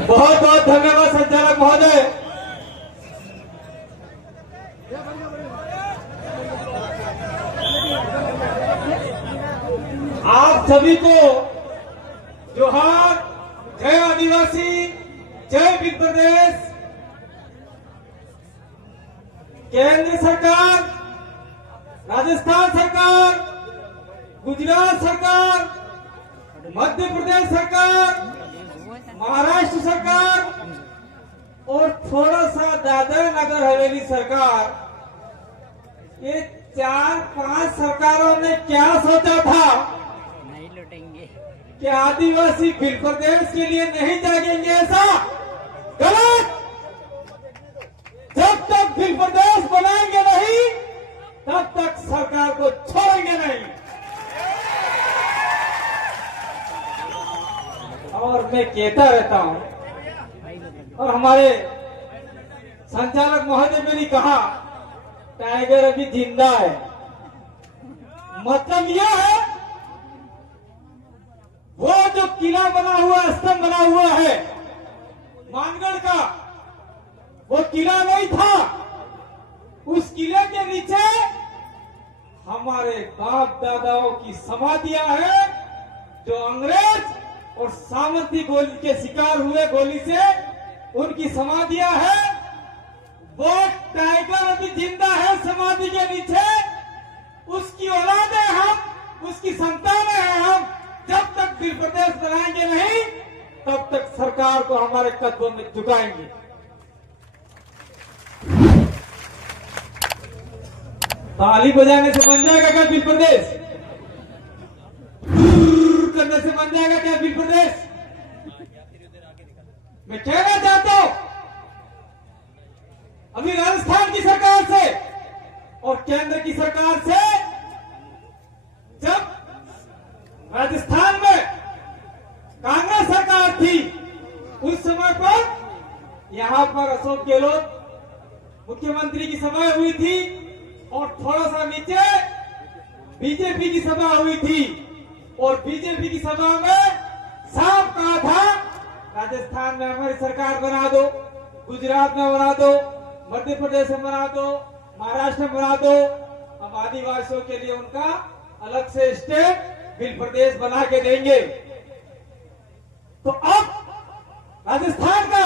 बहुत बहुत धन्यवाद संचालक महोदय। आप सभी को जोहार, जय आदिवासी, जय भील प्रदेश। केंद्र सरकार, राजस्थान सरकार, गुजरात सरकार, मध्य प्रदेश सरकार, महाराष्ट्र सरकार और थोड़ा सा दादरा नगर हवेली सरकार, ये 4-5 सरकारों ने क्या सोचा था नहीं लौटेंगे कि आदिवासी भील प्रदेश के लिए नहीं जागेंगे, ऐसा गलत। जब तक भील प्रदेश बनाएंगे नहीं तब तक सरकार को छोड़ेंगे नहीं। और मैं कहता रहता हूं, और हमारे संचालक महोदय ने भी कहा टाइगर अभी जिंदा है। मतलब यह है वो जो किला बना हुआ, स्तंभ बना हुआ है मानगढ़ का, वो किला नहीं था। उस किले के नीचे हमारे बाप दादाओं की समाधियां हैं, जो अंग्रेज और सामंती गोली के शिकार हुए, गोली से उनकी समाधियां हैं। वो टाइगर अभी जिंदा है समाधि के नीचे, उसकी औलादे हम, उसकी संतानें हैं हम। जब तक भील प्रदेश बनाएंगे नहीं तब तक सरकार को हमारे कदमों में झुकाएंगे। ताली बजाने से बन जाएगा क्या भील प्रदेश? करने से बन जाएगा क्या भील प्रदेश? मैं कहना चाहता हूं, अभी राजस्थान की सरकार से और केंद्र की सरकार से, जब राजस्थान में कांग्रेस सरकार थी उस समय पर यहां पर अशोक गहलोत मुख्यमंत्री की सभा हुई थी और थोड़ा सा नीचे बीजेपी की सभा हुई थी। और बीजेपी की सभा में साफ कहा था राजस्थान में हमारी सरकार बना दो, गुजरात में बना दो, मध्य प्रदेश में बना दो, महाराष्ट्र में बना दो। हम आदिवासियों के लिए उनका अलग से स्टेट भील प्रदेश बना के देंगे। तो अब राजस्थान का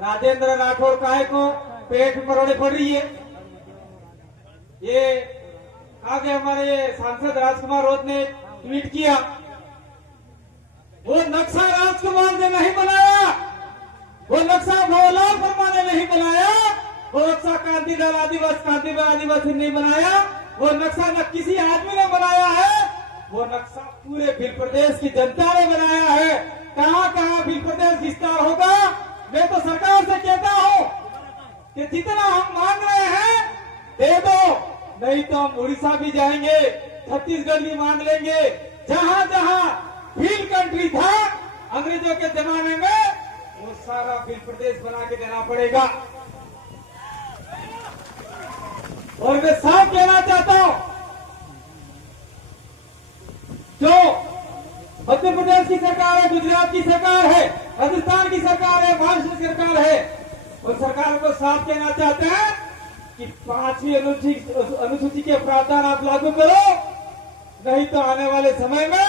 राजेंद्र राठौड़ काहे को पेट में मरोड़े पड़ रही है। ये आगे हमारे सांसद राजकुमार रोध ने ट्वीट किया, वो नक्शा राजकुमार ने नहीं बनाया, वो नक्शा भवलाल वर्मा ने नहीं बनाया, वो नक्शा कांतिलाल आदिवासी ने बनाया, वो नक्शा न किसी आदमी ने बनाया है, वो नक्शा पूरे भील प्रदेश की जनता ने बनाया है। कहां कहां भील प्रदेश विस्तार होगा, मैं तो सरकार से कहता हूं कि जितना हम मांग रहे हैं दे दो, नहीं तो हम उड़ीसा भी जाएंगे, छत्तीसगढ़ भी मांग लेंगे। जहां जहां भील कंट्री था अंग्रेजों के जमाने में, वो सारा भील प्रदेश बना के देना पड़ेगा। और मैं साफ कहना चाहता हूं, जो मध्य प्रदेश की सरकार है, गुजरात की सरकार है, राजस्थान की सरकार है, महाराष्ट्र की सरकार है, उस सरकार को साफ कहना चाहते हैं कि 5वीं अनुसूची के प्रावधान आप लागू करो, नहीं तो आने वाले समय में,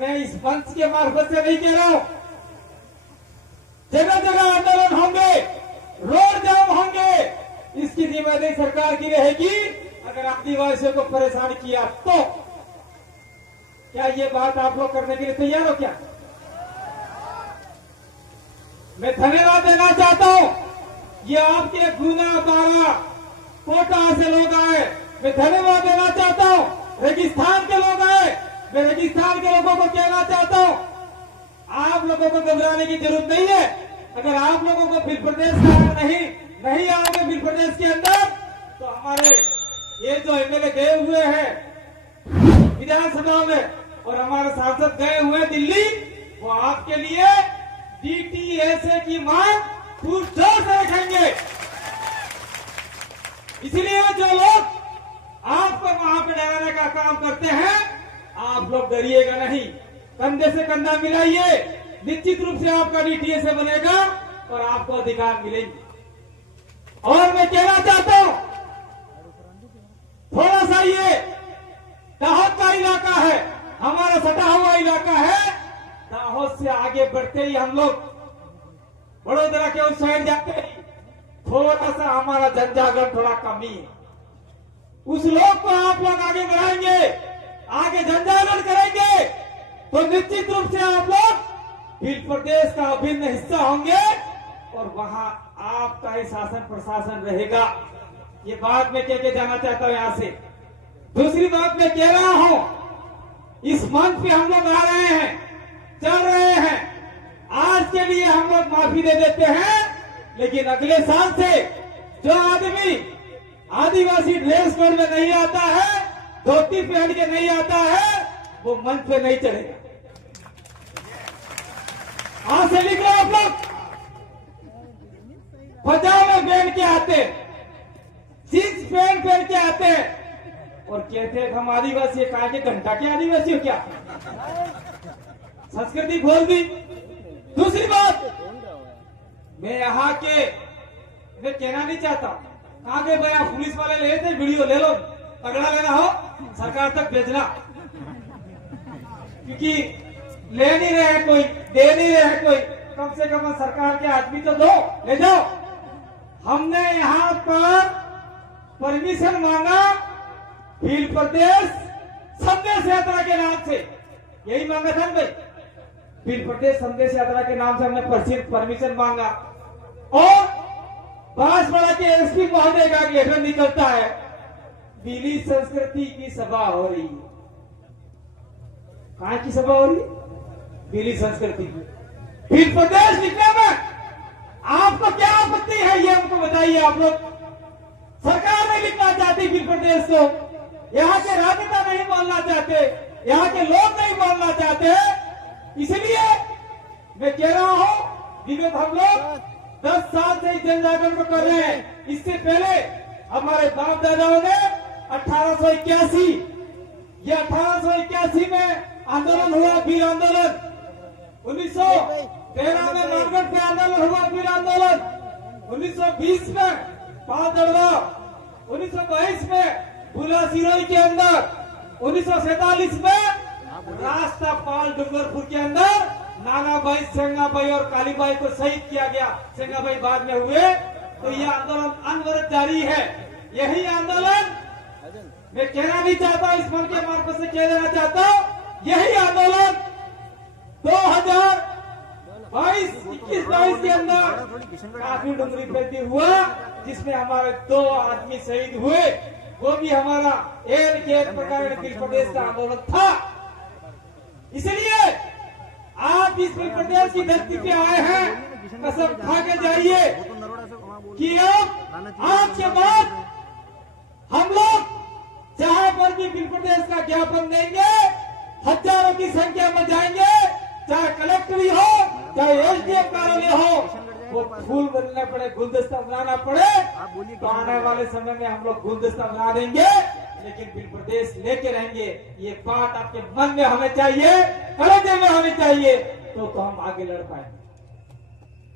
मैं इस मंच के मार्फत से नहीं कह रहा हूं, जगह जगह आंदोलन होंगे, रोड जाम होंगे। इसकी जिम्मेदारी सरकार की रहेगी। अगर आदिवासियों को परेशान किया तो क्या ये बात आप लोग करने के लिए तैयार हो क्या? मैं धन्यवाद देना चाहता हूं, ये आपके गुना, बारा, कोटा से लोग आए, मैं धन्यवाद देना चाहता हूं। रेगिस्तान के लोग आए, मैं रेगिस्तान के लोगों को कहना चाहता हूं, आप लोगों को घबराने की जरूरत नहीं है। अगर आप लोगों को भील प्रदेश का नहीं आओगे भील प्रदेश के अंदर, तो हमारे ये जो एमएलए गए हुए हैं विधानसभा में और हमारे सांसद गए हुए दिल्ली, वो आपके लिए डीटीएसए की मांग पुरजोर से रखेंगे। इसलिए जो लोग आपको वहां पे डराने का काम करते हैं, आप लोग डरिएगा नहीं, कंधे से कंधा मिलाइए, निश्चित रूप से आपका डीटीए से बनेगा और आपको अधिकार मिलेंगे। और मैं कहना चाहता हूं, थोड़ा सा ये दाहोद का इलाका है, हमारा सटा हुआ इलाका है। दाहोद से आगे बढ़ते ही हम लोग बड़ोदरा के उस साइड जाते ही थोड़ा सा हमारा जनजागरण थोड़ा कमी है। उस लोग को आप लोग आगे बढ़ाएंगे, आगे जनजागरण करेंगे तो निश्चित रूप से आप लोग भील प्रदेश का अभिन्न हिस्सा होंगे और वहां आपका ही शासन प्रशासन रहेगा। ये बात मैं कह के जाना चाहता हूं यहां से। दूसरी बात मैं कह रहा हूं, इस मंच पे हम लोग आ रहे हैं, चल रहे हैं, आज के लिए हम लोग माफी दे देते हैं, लेकिन अगले साल से जो आदमी आदिवासी ड्रेस कोड में नहीं आता है, धोती पहन के नहीं आता है, वो मंच पे नहीं चढ़ेगा। आज से लिख लो आप लोग, पजामे पहन के आते, जींस पैंट पहन के आते और कहते हैं हम आदिवासी, कहा के घंटा के आदिवासी हो क्या? संस्कृति खोल दी। दूसरी बात, मैं यहाँ के मैं कहना नहीं चाहता, कहा गए भैया पुलिस वाले ले थे, वीडियो ले लो, तगड़ा लेना हो सरकार तक भेजना, क्योंकि ले नहीं रहे कोई, दे नहीं रहे कोई, कम से कम सरकार के आदमी तो दो, ले जाओ। हमने यहाँ पर परमिशन मांगा भील प्रदेश संदेश यात्रा के नाम से, यही मांगा था भाई, भील प्रदेश संदेश यात्रा के नाम से हमने परमिशन मांगा और बांसवाड़ा के एसपी महोदय का लेटर निकलता है, भीली संस्कृति की सभा हो रही है। कहाँ की सभा हो रही है? भीली संस्कृति की। भील प्रदेश लिखने में आपको क्या आपत्ति है, ये हमको बताइए आप लोग। सरकार नहीं लिखना चाहती भील प्रदेश को, यहाँ के राजनेता नहीं बोलना चाहते, यहाँ के लोग नहीं बोलना चाहते, इसलिए मैं कह रहा हूं विगत हम लोग 10 साल से जन जागरण को कर रहे हैं। इससे पहले हमारे बाप दादाओं ने 1881 में आंदोलन हुआ, भील आंदोलन। 1913 में मारगढ़ पे आंदोलन हुआ, भील आंदोलन। 1920 में पालदड़वा, 1922 में भूला सिरोही के अंदर, 1947 में राष्ट्रपाल डूंगरपुर के अंदर नानाबाई, सेंगाबाई और कालीबाई को शहीद किया गया। सेंगाबाई बाद में हुए, तो यह आंदोलन अनवरत जारी है। यही आंदोलन मैं कहना नहीं चाहता, इस मन के मार्फत से कह देना चाहता हूं, यही आंदोलन 2021-22 के अंदर काफी डुंगरी फैलती हुआ, जिसमें हमारे 2 आदमी शहीद हुए, वो भी हमारा एक प्रकार भील प्रदेश का आंदोलन था। इसलिए आप इस भील प्रदेश की धरती पे आए हैं, कसम खा के जाइए कि अब आज के बाद हम लोग जहां पर भी भील प्रदेश का ज्ञापन देंगे, हजारों की संख्या में जाएंगे, चाहे कलेक्टरी हो, चाहे एसडीएम कार्यालय हो, वो फूल बनना पड़े, गुलदस्ता बनाना पड़े, तो आने वाले समय में हम लोग गुलदस्ता बना देंगे, लेकिन भील प्रदेश लेके रहेंगे। ये बात आपके मन में हमें चाहिए, कलेजे में हमें चाहिए, तो हम आगे लड़ पाएंगे।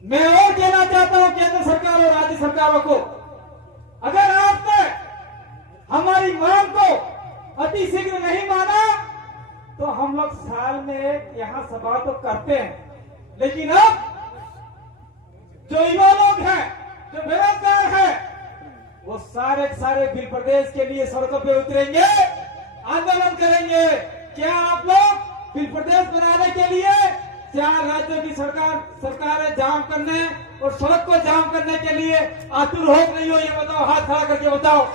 मैं और कहना चाहता हूं केंद्र सरकार और राज्य सरकारों को, अगर आपने हमारी मांग को अति शीघ्र नहीं माना तो हम लोग साल में एक यहाँ सभा तो करते हैं, लेकिन अब जो युवा लोग हैं, जो बेरोजगार हैं, वो सारे भील प्रदेश के लिए सड़कों पे उतरेंगे, आंदोलन करेंगे। क्या आप लोग भील प्रदेश बनाने के लिए 4 राज्यों की सरकारें जाम करने और सड़क को जाम करने के लिए आतुर हो नहीं हो, ये बताओ, हाथ खड़ा करके बताओ।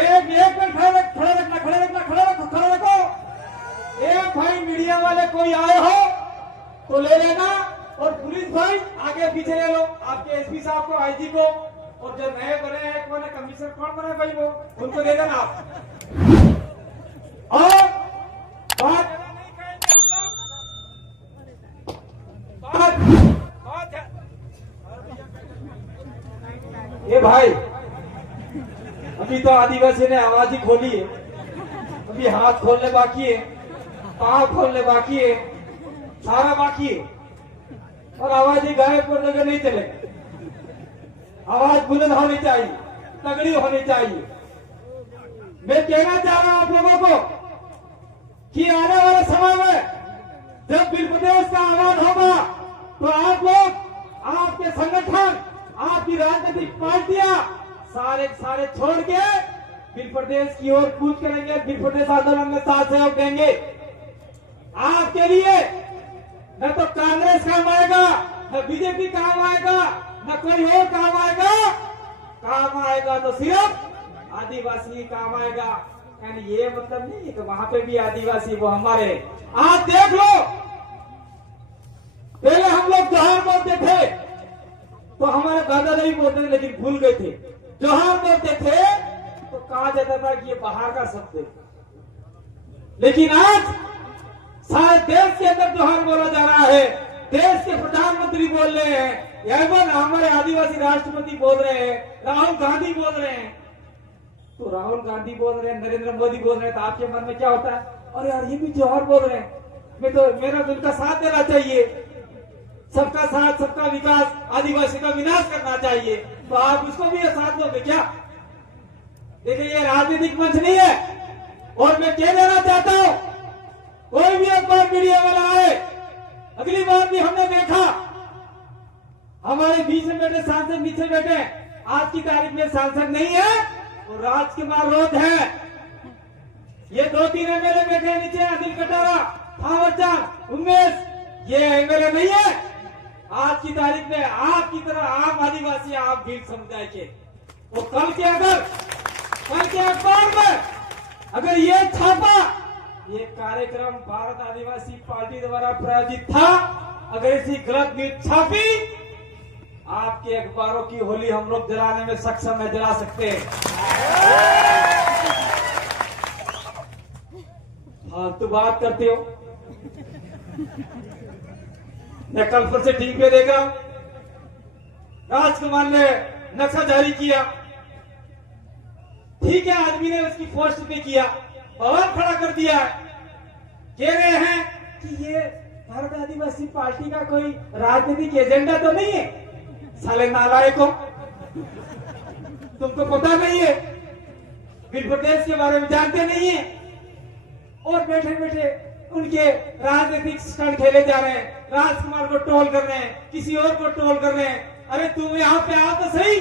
एक मिनट खड़े रखो। एक भाई मीडिया वाले कोई आए हो तो ले लेना, और पुलिस भाई आगे पीछे ले लो, आपके एसपी साहब को, आईजी को, और जो नए बने हैं कौन है, कमिश्नर कौन बने भाई, वो उनको दे देना आप। और बात नहीं कहेंगे हम लोग, बात ये भाई अभी तो आदिवासी ने आवाज ही खोली है, अभी हाथ खोलने बाकी है, पांव खोलने बाकी है, सारा बाकी है और आवाज ही गायब कर देकर नहीं चलेगा। आवाज बुलंद होनी चाहिए, तगड़ी होनी चाहिए। मैं कहना चाह रहा हूं आप लोगों को कि आने वाले समय में जब बिल प्रदेश का आगाज होगा तो आप लोग, आपके संगठन, आपकी राजनीतिक पार्टियां सारे छोड़ के बिल प्रदेश की ओर कूच करेंगे, बिल प्रदेश आंदोलन में साथ सहयोग देंगे। आपके लिए न तो कांग्रेस काम आएगा, न बीजेपी काम आएगा, न कोई और काम आएगा। काम आएगा तो सिर्फ आदिवासी ही काम आएगा। यानी ये मतलब नहीं है कि वहां पे भी आदिवासी वो हमारे। आज देख लो, पहले हम लोग जोहार बोलते थे तो हमारे दादा नहीं बोलते थे, लेकिन भूल गए थे। जोहार बोलते थे तो कहा जाता था कि ये बाहर का शब्द है, लेकिन आज शायद देश के अंदर जोहार बोला जा रहा है। देश के प्रधानमंत्री बोल रहे हैं, एवं हमारे आदिवासी राष्ट्रपति बोल रहे हैं, राहुल गांधी बोल रहे हैं। तो राहुल गांधी बोल रहे हैं, नरेंद्र मोदी बोल रहे हैं, तो आपके मन में क्या होता है? अरे यार, ये भी जोहार बोल रहे हैं, मैं तो मेरा तो इनका साथ देना चाहिए। सबका साथ, सबका विकास, आदिवासी का विनाश करना चाहिए। तो आप उसको भी साथ दोगे क्या? देखिए, ये राजनीतिक मंच नहीं है। और मैं कह देना चाहता हूं, कोई भी अखबार मीडिया वाला आए, अगली बार भी हमने देखा हमारे बीच में बैठे सांसद नीचे बैठे, आज की तारीख में सांसद नहीं है, वो राजकुमार रोध है। ये 2-3 एमएलए बैठे नीचे, अनिल कटारा, थावरचंद, उमेश, ये एमएलए नहीं है। आज की तारीख में आपकी तरह आम आदिवासी, आप भील समुदाय के, वो कल के अखबार में अगर ये छापा, ये कार्यक्रम भारत आदिवासी पार्टी द्वारा प्रायोजित था, अगर ऐसी गलत न्यूज छापी, आपके अखबारों की होली हम लोग जलाने में सक्षम है, जला सकते हैं। फालतू बात करते हो। मैं कल फिर से टीवी पे देख रहा हूं, राजकुमार ने नक्शा जारी किया। ठीक है, आदमी ने उसकी पोस्ट पे किया, बवाल खड़ा कर दिया। कह रहे हैं कि ये भारत आदिवासी पार्टी का कोई राजनीतिक एजेंडा तो नहीं है। साले नालायकों, तुमको पता नहीं है, बिल प्रदेश के बारे में जानते नहीं है, और बैठे बैठे उनके राजनीतिक स्टंट खेले जा रहे हैं। राजकुमार को ट्रोल कर रहे हैं, किसी और को ट्रोल कर रहे हैं। अरे तुम यहाँ पे आओ तो सही,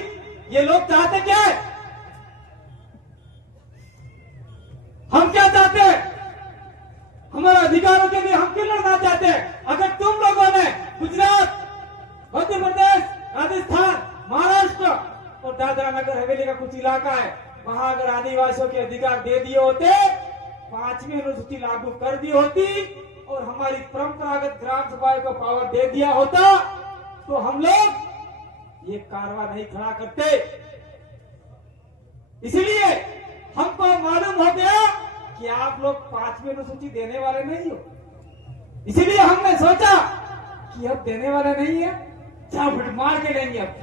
ये लोग चाहते क्या है? हम क्या चाहते हैं? हमारे अधिकारों के लिए हम क्यों लड़ना चाहते हैं? अगर तुम लोगों ने गुजरात, मध्य प्रदेश, राजस्थान, महाराष्ट्र और दादरा नगर हवेली का कुछ इलाका है, वहां अगर आदिवासियों के अधिकार दे दिए होते, 5वीं अनुसूची लागू कर दी होती और हमारी परंपरागत ग्राम सभाओं को पावर दे दिया होता, तो हम लोग ये कारवां नहीं खड़ा करते। इसलिए हमको मालूम हो गया कि आप लोग 5वीं अनुसूची देने वाले नहीं हो। इसीलिए हमने सोचा कि अब देने वाले नहीं है, झापट मार के लेंगे। अब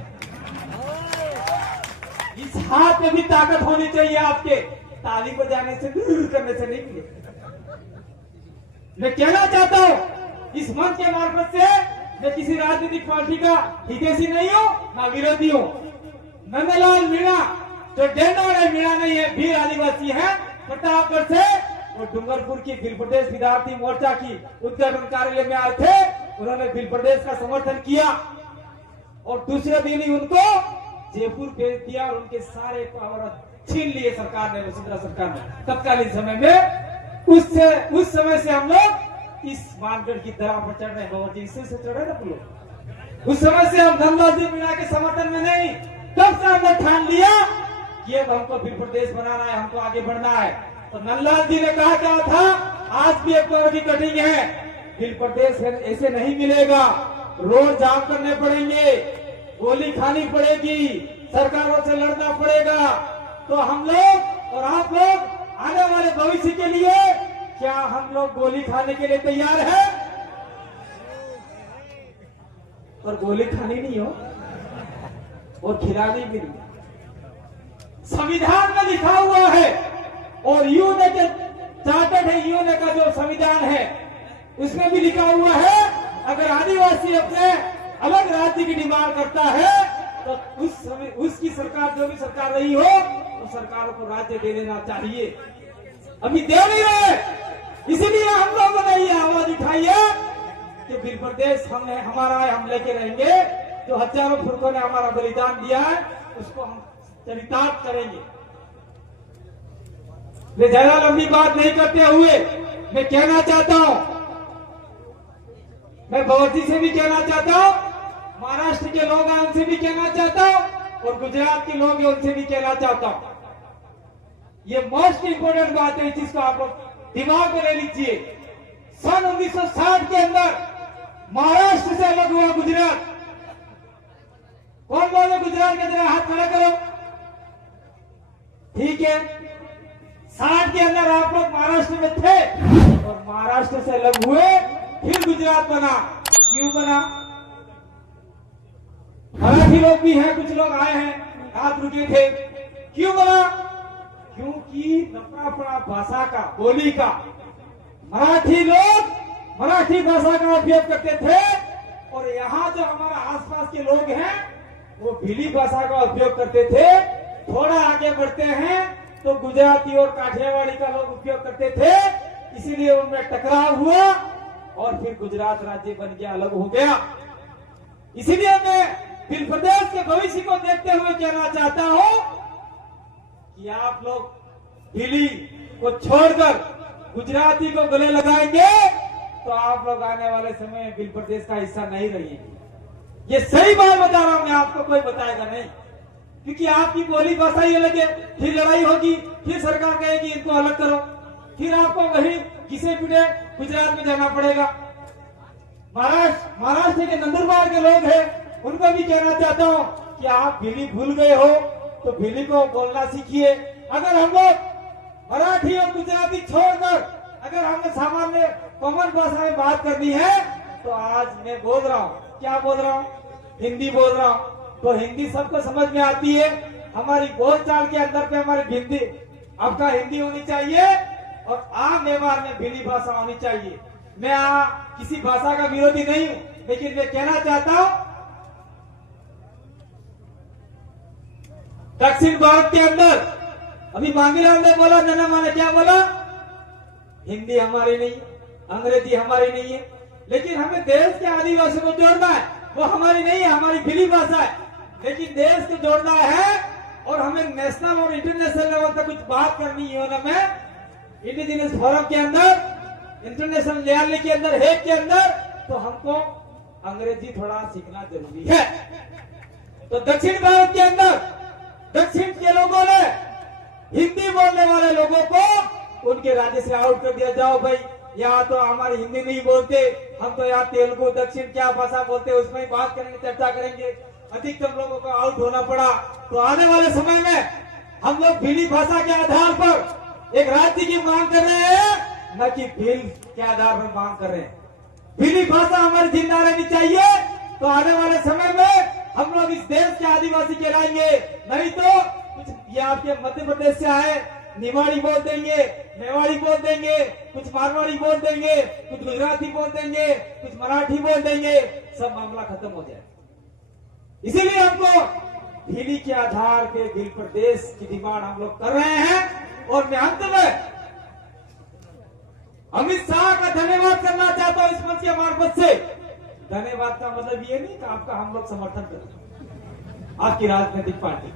इस हाथ में भी ताकत होनी चाहिए आपके, ताली बजाने से, दूर करने से नहीं मिले। मैं कहना चाहता हूं, इस मंच के मार्फत से, मैं किसी राजनीतिक पार्टी का हितैषी नहीं हूं, ना विरोधी हूं। नंदलाल मीणा जो डेंडा है, मीणा नहीं है, भील आदिवासी है, प्रतापगढ़ से, और डूंगरपुर की बिल प्रदेश विद्यार्थी मोर्चा की उद्घाटन कार्यालय में आए थे। उन्होंने बिल प्रदेश का समर्थन किया और दूसरे दिन ही उनको जयपुर भेज दिया और उनके सारे पावर छीन लिए सरकार ने, वसुंधरा सरकार ने तत्कालीन समय में। उस समय से हम लोग इस मानगढ़ की दरा पर चढ़ रहे हैं। बाबा जी इससे चढ़े ना लोग। उस समय से हम नंदलाल जी मीणा के समर्थन में नहीं, तब से हमने ठान लिया कि अब हमको बिल प्रदेश बनाना है, हमको आगे बढ़ना है। तो नंदलाल जी ने कहा क्या था, आज भी अखबारों की कटिंग है, बिल प्रदेश ऐसे नहीं मिलेगा, रोड जाम करने पड़ेंगे, गोली खानी पड़ेगी, सरकारों से लड़ना पड़ेगा। तो हम लोग और आप लोग आने वाले भविष्य के लिए क्या हम लोग गोली खाने के लिए तैयार हैं? पर गोली खानी नहीं हो और खिलानी भी नहीं। संविधान में लिखा हुआ है और यूने के चार्टर्ड है, यूने का जो संविधान है उसमें भी लिखा हुआ है अगर आदिवासी अपने अलग राज्य की डिमांड करता है तो उसकी सरकार, जो भी सरकार रही हो, तो सरकारों को राज्य दे देना चाहिए। अभी दे नहीं रहे, इसलिए हम लोगों ने ये आवाज उठाई है कि बिल प्रदेश हमारा है, हम लेके रहेंगे। जो हजारों फुर्कों ने हमारा बलिदान दिया है उसको हम चरितार्थ करेंगे। मैं ज्यादा लंबी बात नहीं करते हुए मैं कहना चाहता हूं, मैं भगवती से भी कहना चाहता हूं, महाराष्ट्र के लोग हैं उनसे भी कहना चाहता हूं, और गुजरात के लोग हैं उनसे भी कहना चाहता हूं। ये मोस्ट इंपोर्टेंट बात है, जिसको आप लोग दिमाग में ले लीजिए। सन 1960 के अंदर महाराष्ट्र से अलग हुआ गुजरात। कौन बोले गुजरात के, जरा हाथ खड़ा करो। ठीक है, 60 के अंदर आप लोग महाराष्ट्र में थे और महाराष्ट्र से अलग हुए, फिर गुजरात बना। क्यों बना? मराठी लोग भी हैं, कुछ लोग आए हैं, रात रुके थे। क्यों बना? क्योंकि अपना अपना भाषा का, बोली का, मराठी लोग मराठी भाषा का उपयोग करते थे, और यहाँ जो हमारा आसपास के लोग हैं वो भिली भाषा का उपयोग करते थे। थोड़ा आगे बढ़ते हैं तो गुजराती और काठियावाड़ी का लोग उपयोग करते थे, इसीलिए उनमें टकराव हुआ और फिर गुजरात राज्य बन गया, अलग हो गया। इसीलिए मैं बिल प्रदेश के भविष्य को देखते हुए कहना चाहता हूं कि आप लोग भिली को छोड़कर गुजराती को गले लगाएंगे तो आप लोग आने वाले समय में बिल प्रदेश का हिस्सा नहीं रहेंगे। ये सही बात बता रहा हूं मैं आपको, कोई बताएगा नहीं, क्योंकि आपकी बोली भाषा ये लगे, फिर लड़ाई होगी, फिर सरकार कहेगी इनको अलग करो, फिर आपको वही किसे पीटे गुजरात में जाना पड़ेगा। महाराष्ट्र के नंदुरबार के लोग हैं, उनको भी कहना चाहता हूं कि आप भिली भूल गए हो तो भिली को बोलना सीखिए। अगर हम लोग मराठी और गुजराती छोड़कर अगर हमें सामान्य कॉमन भाषा में बात करनी है तो आज मैं बोल रहा हूँ, क्या बोल रहा हूँ, हिंदी बोल रहा हूँ, तो हिंदी सबको समझ में आती है। हमारी बोलचाल के अंदर पे हमारी हिंदी, आपका हिंदी होनी चाहिए और आम व्यवहार में भिली भाषा होनी चाहिए। मैं किसी भाषा का विरोधी नहीं हूं, लेकिन मैं कहना चाहता हूं दक्षिण भारत के अंदर अभी मांगीलाल ने बोला, नन्ना ने क्या बोला, हिंदी हमारी नहीं, अंग्रेजी हमारी नहीं है, लेकिन हमें देश के आदिवासियों को जोड़ना है। वो हमारी नहीं है, हमारी भिली भाषा है, लेकिन देश को जोड़ना है और हमें नेशनल और इंटरनेशनल लेवल तक कुछ बात करनी है। हमें इंडिजिनियस फोरम के अंदर, इंटरनेशनल न्यायालय के अंदर, हेग के अंदर, तो हमको अंग्रेजी थोड़ा सीखना जरूरी है। तो दक्षिण भारत के अंदर दक्षिण के लोगों ने हिंदी बोलने वाले लोगों को उनके राज्य से आउट कर दिया। जाओ भाई, यहाँ तो हमारी हिंदी नहीं बोलते, हम तो यहाँ तेलुगु, दक्षिण क्या भाषा बोलते हैं उसमें ही बात करेंगे, चर्चा करेंगे। अधिकतम लोगों को आउट होना पड़ा। तो आने वाले समय में हम लोग भिली भाषा के आधार पर एक राज्य की मांग कर रहे हैं, न कि भील के आधार पर मांग कर रहे हैं। भिली भाषा हमारी जिंदा रहनी चाहिए। तो आने वाले समय में हम लोग इस देश के आदिवासी कहलाएंगे, नहीं तो कुछ ये आपके मध्य प्रदेश से आए निवाड़ी बोल देंगे, मेवाड़ी बोल देंगे, कुछ मारवाड़ी बोल देंगे, कुछ गुजराती बोल देंगे, कुछ मराठी बोल देंगे, सब मामला खत्म हो जाए। इसीलिए हमको भिली के आधार पे बिल प्रदेश की डिमांड हम लोग कर रहे हैं। और मैं अंत में अमित शाह का धन्यवाद करना चाहता हूं इस मंच के मार्फत से। धन्यवाद का मतलब ये नहीं कि आपका हम लोग समर्थन करें, आपकी राजनीतिक पार्टी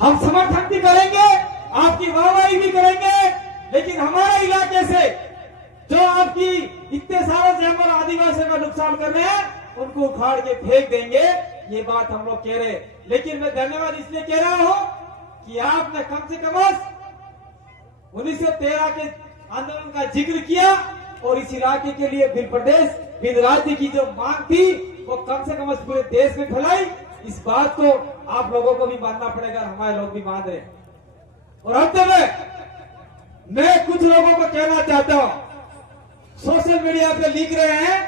हम समर्थन भी करेंगे, आपकी वाहवाही भी करेंगे, लेकिन हमारे इलाके से जो आपकी इतने सालों से हमारे आदिवासियों का नुकसान कर रहे हैं उनको उखाड़ के फेंक देंगे। ये बात हम लोग कह रहे हैं। लेकिन मैं धन्यवाद इसलिए कह रहा हूं कि आपने कम से कम 1913 के आंदोलन का जिक्र किया और इस इलाके के लिए बिल प्रदेश, बिल राज्य की जो मांग थी वो कम से कम पूरे देश में फैलाई। इस बात को आप लोगों को भी मानना पड़ेगा, हमारे लोग भी मान रहे हैं। और अंत में मैं कुछ लोगों को कहना चाहता हूं, सोशल मीडिया पे लिख रहे हैं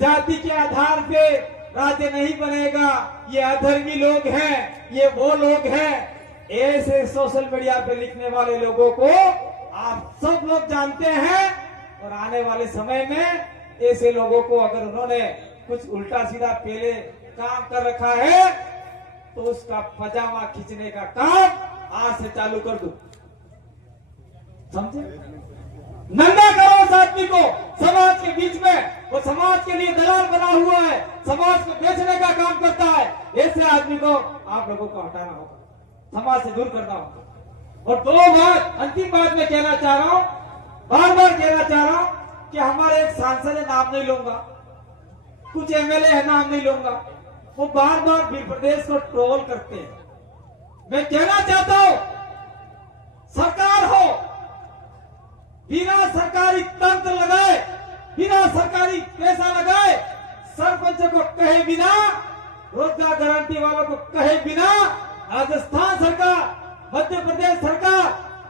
जाति के आधार पे राज्य नहीं बनेगा, ये अधर्मी लोग हैं, ये वो लोग हैं। ऐसे सोशल मीडिया पे लिखने वाले लोगों को आप सब लोग जानते हैं और आने वाले समय में ऐसे लोगों को अगर उन्होंने कुछ उल्टा सीधा पहले काम कर रखा है तो उसका पजामा खींचने का काम आज से चालू कर दो, समझे? नंगा करो उस आदमी को समाज के बीच में, वो समाज के लिए दलाल बना हुआ है, समाज को बेचने का काम करता है। ऐसे आदमी को आप लोगों को हटाना होगा, समाज से दूर करना होगा। और दो बात, अंतिम बात मैं कहना चाह रहा हूं, बार बार कहना चाह रहा हूं कि हमारे एक सांसद है, नाम नहीं लूंगा, कुछ एमएलए है, नाम नहीं लूंगा, वो बार बार भी प्रदेश को ट्रोल करते हैं। मैं कहना चाहता हूं, सरकार हो, बिना सरकारी तंत्र लगाए, बिना सरकारी पैसा लगाए, सरपंच को कहे बिना, रोजगार गारंटी वालों को कहे बिना, राजस्थान सरकार, मध्य प्रदेश सरकार,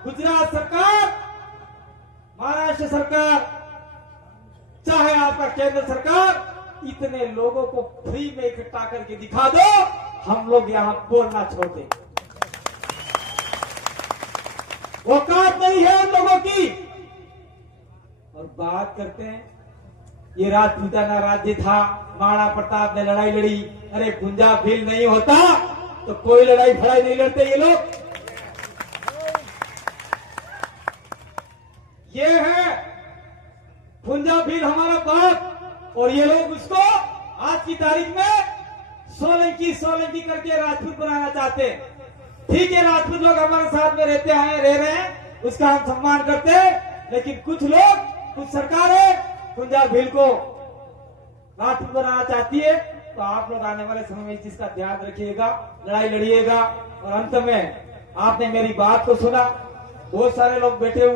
गुजरात सरकार, महाराष्ट्र सरकार, चाहे आपका केंद्र सरकार, इतने लोगों को फ्री में इकट्ठा करके दिखा दो, हम लोग यहां बोलना छोड़ दें। औकात नहीं है उन लोगों की। और बात करते हैं, ये राजपूताना राज्य था, महाराणा प्रताप ने लड़ाई लड़ी, अरे पंजाब भील नहीं होता तो कोई लड़ाई फड़ाई नहीं लड़ते ये लोग। ये है पंजाब भील हमारा बाप, और ये लोग उसको आज की तारीख में सोलंकी करके राजपूत बनाना चाहते हैं। ठीक है, राजपूत लोग हमारे साथ में रहते हैं, रह रहे हैं, उसका हम सम्मान करते हैं, लेकिन कुछ लोग, कुछ सरकारें पंजाब भील को राजपूत बनाना चाहती है। तो आप लोग आने वाले समय में इस चीज का ध्यान रखिएगा, लड़ाई लड़िएगा। और अंत में आपने मेरी बात को सुना, बहुत सारे लोग बैठे हुए